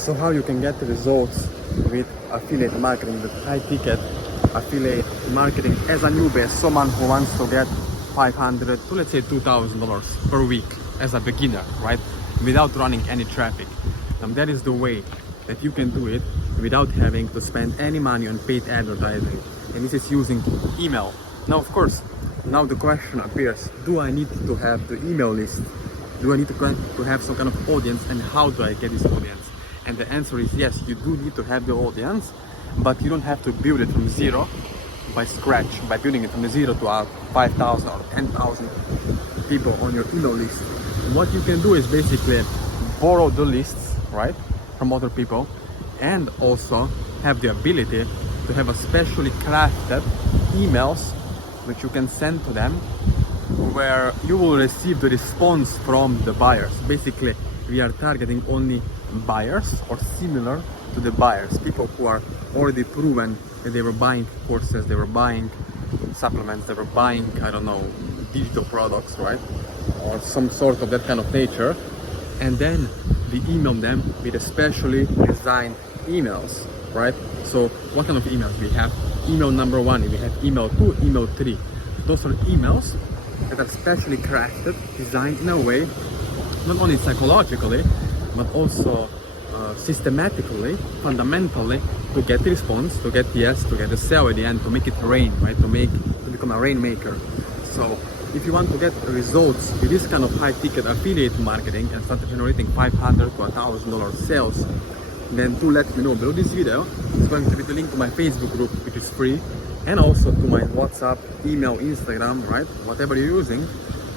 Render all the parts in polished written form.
So how you can get the results with affiliate marketing, with high ticket affiliate marketing as a newbie, as someone who wants to get $500 to let's say $2,000 per week as a beginner, right? Without running any traffic. That is the way that you can do it without having to spend any money on paid advertising. And this is using email. Now, of course, now the question appears, do I need to have the email list? Do I need to have some kind of audience, and how do I get this audience? And the answer is yes, you do need to have the audience, but you don't have to build it from zero by scratch, by building it from zero to 5,000 or 10,000 people on your email list. What you can do is basically borrow the lists, right, from other people, and also have the ability to have a specially crafted emails which you can send to them, where you will receive the response from the buyers. Basically, we are targeting only buyers or similar to the buyers, people who are already proven that they were buying courses, they were buying supplements, they were buying, I don't know, digital products, right, or some sort of that kind of nature. And then we email them with especially designed emails, right? So what kind of emails we have? Email number 1, we have email 2, email 3. Those are emails that are specially crafted, designed in a way, not only psychologically, but also systematically, fundamentally, to get the response, to get the yes, to get the sale at the end, to make it rain, right? To become a rainmaker. So if you want to get results with this kind of high ticket affiliate marketing and start generating $500 to $1,000 sales, then do let me know below this video. It's going to be the link to my Facebook group, which is free, and also to my WhatsApp, email, Instagram, right? Whatever you're using,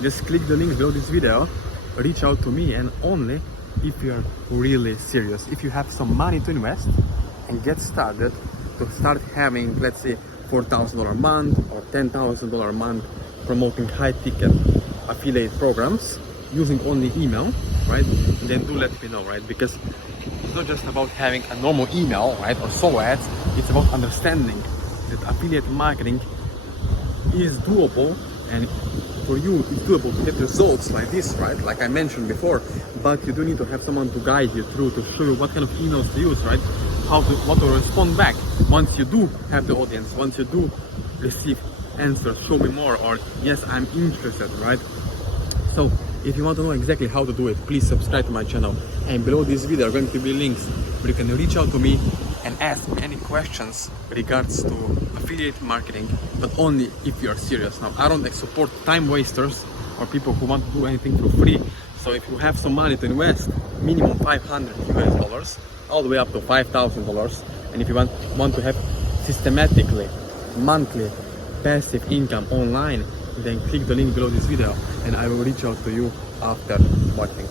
just click the link below this video, reach out to me, and only if you're really serious, if you have some money to invest and get started, to start having, let's say, $4,000 a month or $10,000 a month promoting high ticket affiliate programs using only email, right? Then do let me know, right? Because it's not just about having a normal email, right, or solo ads. It's about understanding that affiliate marketing is doable, and for you it's doable to get results like this, right, like I mentioned before. But you do need to have someone to guide you through, to show you what kind of emails to use, right, what to respond back once you do have the audience, once you do receive answers, show me more, or yes, I'm interested, right? So if you want to know exactly how to do it, please subscribe to my channel, and below this video are going to be links where you can reach out to me and ask me any questions with regards to affiliate marketing, but only if you are serious. Now, I don't support time wasters or people who want to do anything for free. So if you have some money to invest, minimum $500 US, all the way up to $5,000, and if you want to have systematically monthly passive income online, then click the link below this video and I will reach out to you after watching.